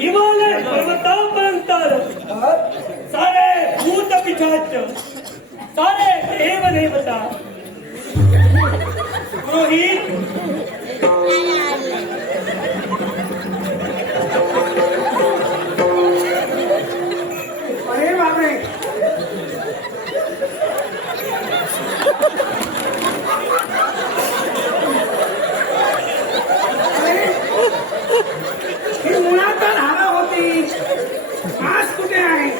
हिमालय पर्वतापर्यंत सारे भूत पिशाच सारे देव देवता पुरोहित अरे बापरे ही मुळात धारा होती आज कुठे आहे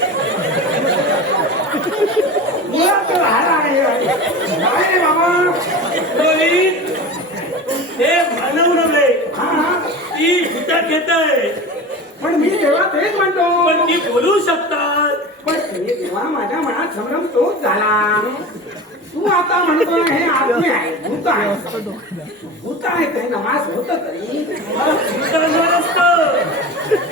मुळात धारा आहे काय रे बाबा पुरोहित हे मानव नव्हे ती भूत घेत आहे पण मी तेव्हा तेच म्हणतो पण ती बोलू शकतात पण तेव्हा माझ्या मनात संभ्रम तोच झाला तू आता म्हणतो हे आत्मे आहे भूत आहे भूत आहे ते नमाज होत तरी दुसरं नसतं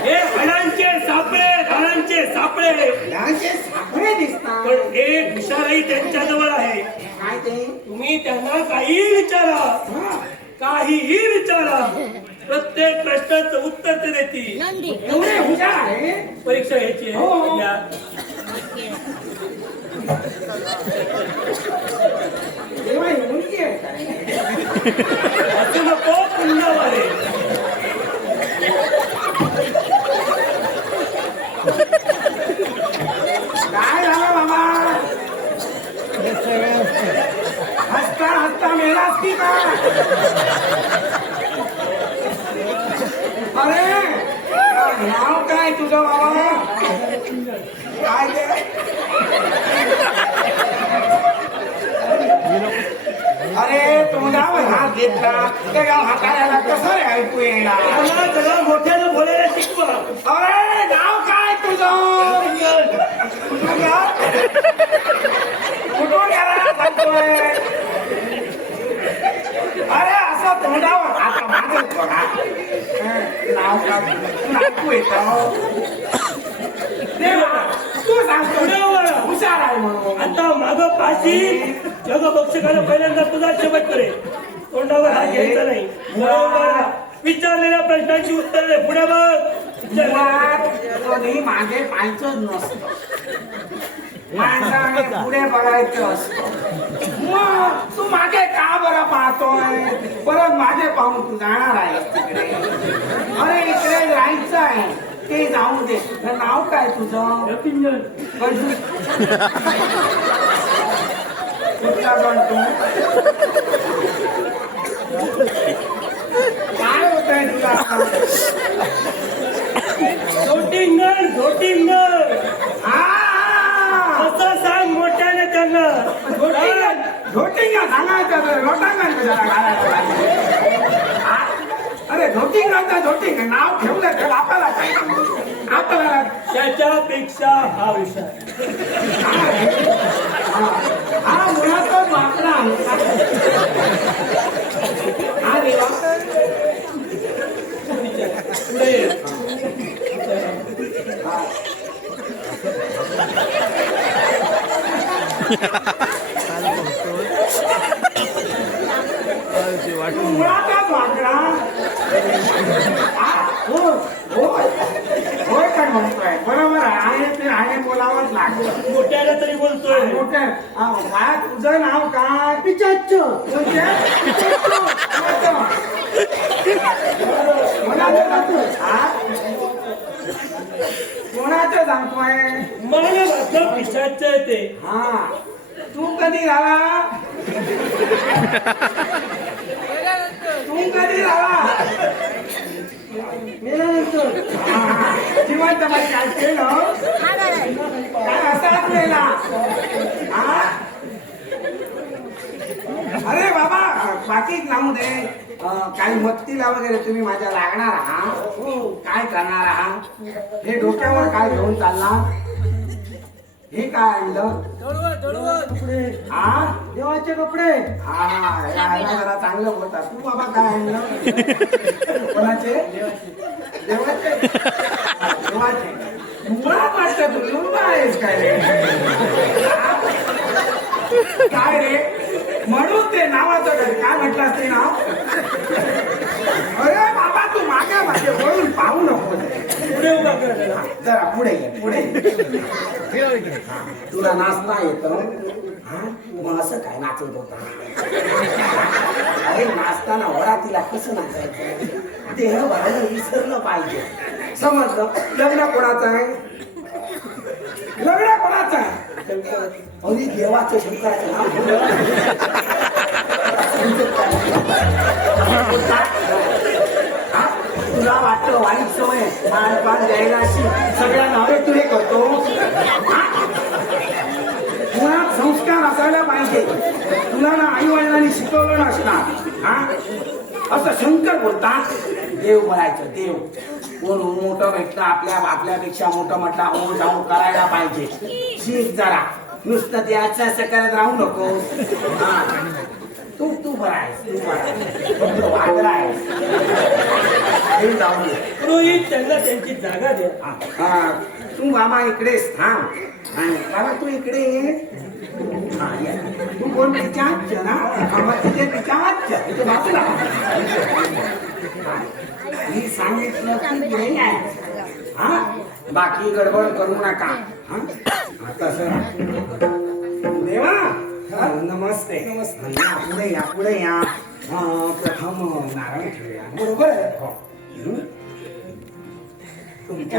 हे हडांचे सापळे राणांचे सापळे डांचे सापळे दिसतात पण एक विचारही त्यांच्याजवळ आहे काय ते तुम्ही त्यांना काहीही विचारा हा. काहीही विचारा प्रत्येक प्रश्नाचं उत्तर ते देतील एवढे हुशार आहे परीक्षा घ्यायची आहे. हो. घ्या. तेव्हा ही मुलगी आहे काय असं नको पुन्हावारे काय झालं बाबा हसता हसता मेलास की का अरे नाव काय तुझं बाबा काय ते अरे तोंडावर हात घेतला ते गाव हाताळायला कसं रे ऐकू येणार मला सगळं मोठ्यानं बोलायला शिकवा अरे नाव काय तुझं कुठून यायला सांगतोय अरे असं तोंडावर आता माझं बघा नाव का तुला ऐकू येतं तू सांगतो हुशार आहे म्हणून आता मागं पाशी जग बक्षकाला पहिल्यांदा तुझा शेवट करे तोंडावर हात घ्यायचा नाही बरोबर विचारलेल्या प्रश्नांची उत्तरे पुढे बघ. मुळात कधी मागे पाहायचं नसतं, माणसाने पुढे बघायचं असतं. मग तू मागे का बरं पाहतोय? परत मागे पाहून तू जाणार आहे तिकडे. अरे इकडे जायचं आहे, ते जाऊ दे. तर नाव काय तुझं? रविंद्रन. कुठला गण तू? काय होतंय तुला? झोटिंगर झोटिंगर हा, असं सांग मोठ्याने त्यांना. झोटिंगा सांगायचं तर लोटांगण कशाला घालायला पाहिजे? हा? अरे झोटिंगाचं झोटिंग नाव ठेवलं तर आपल्याला काय? आपल्याला त्याच्यापेक्षा हा विषय. हा मुळातच वापरा. हा देवा पुढे ये. मुळातच वापरा. होय काय म्हणतोय? बरोबर आहे, ते आहे बोलावंच लागतं. मोठ्याने तरी बोलतोय. मोठं बाळा, तुझं नाव काय? पिचाच्चो. कोणाचं सांगतोय? मला वाटलं पिशाच आहे ते. हा, तू कधी झाला? तू कधी झाला? जिवंत मध्ये काय केलं? काय असाच मेला? हा? अरे बाबा, बाकी लावू दे. काही मत्तीला वगैरे तुम्ही माझ्या लागणार आहात? काय करणार आहात? हे डोक्यावर काय घेऊन चालला? हे काय आणलं? हा, देवाचे कपडे. हा, जरा चांगलं बोलतात. तू बाबा काय आणलं? कोणाचे? देवाचे. देवाचे. मुळात वाटतं तू लुंबा आहेस काय रे? काय रे? म्हणून ते नावाचं घर काय म्हटलं ते नाव? अरे बाबा, तू मागे मागे वळून पाहू नको. पुढे उभा कर त्याला. जरा पुढे ये, पुढे ये. तुला नाचता येतं? हा, मग असं काय नाचत होता? अरे नाचताना वरातीला कसं नाचायचं? देह भावना विसरलं पाहिजे. समजलं? लग्न कोणाचं आहे? लग्न कोणाचं आहे? अरे देवाचं, शंकराचं नाव हा? तुला वाटतं वाईट सवय मानपान द्यायला अशी सगळ्या नावे तुले करतो? मुळात संस्कार असायला पाहिजे. तुला ना आई वडिलांनी शिकवलं नसणार. हा, असं शंकर बोलतात. देव बोलायचं, देव. कोण मोठं भेटलं आपल्यापेक्षा मोठं म्हटलं हो जाऊ करायला पाहिजे. शिक जरा, नुसतं ते असं करत राहू नको. हा, तू बरा आहेस, तू बरा आहेस, वागला आहेस. हे जाऊ दे. पुरोहित त्यांना त्यांची जागा द्या. हा, तू मामा इकडेच थांब. बाबा तू इकडे ये. हा, ये. तू कोण पिचाच ना? मामा तिथे पिचाच इथे बाजूला. मी सांगितलं की पुढे यायचं. हा, बाकी गडबड करू नका. हा, तसं देवा. नमस्ते. नमस्ते. या पुढे या, पुढे या. प्रथम नारळ ठेवूया. बरोबर आहे. तुमच्या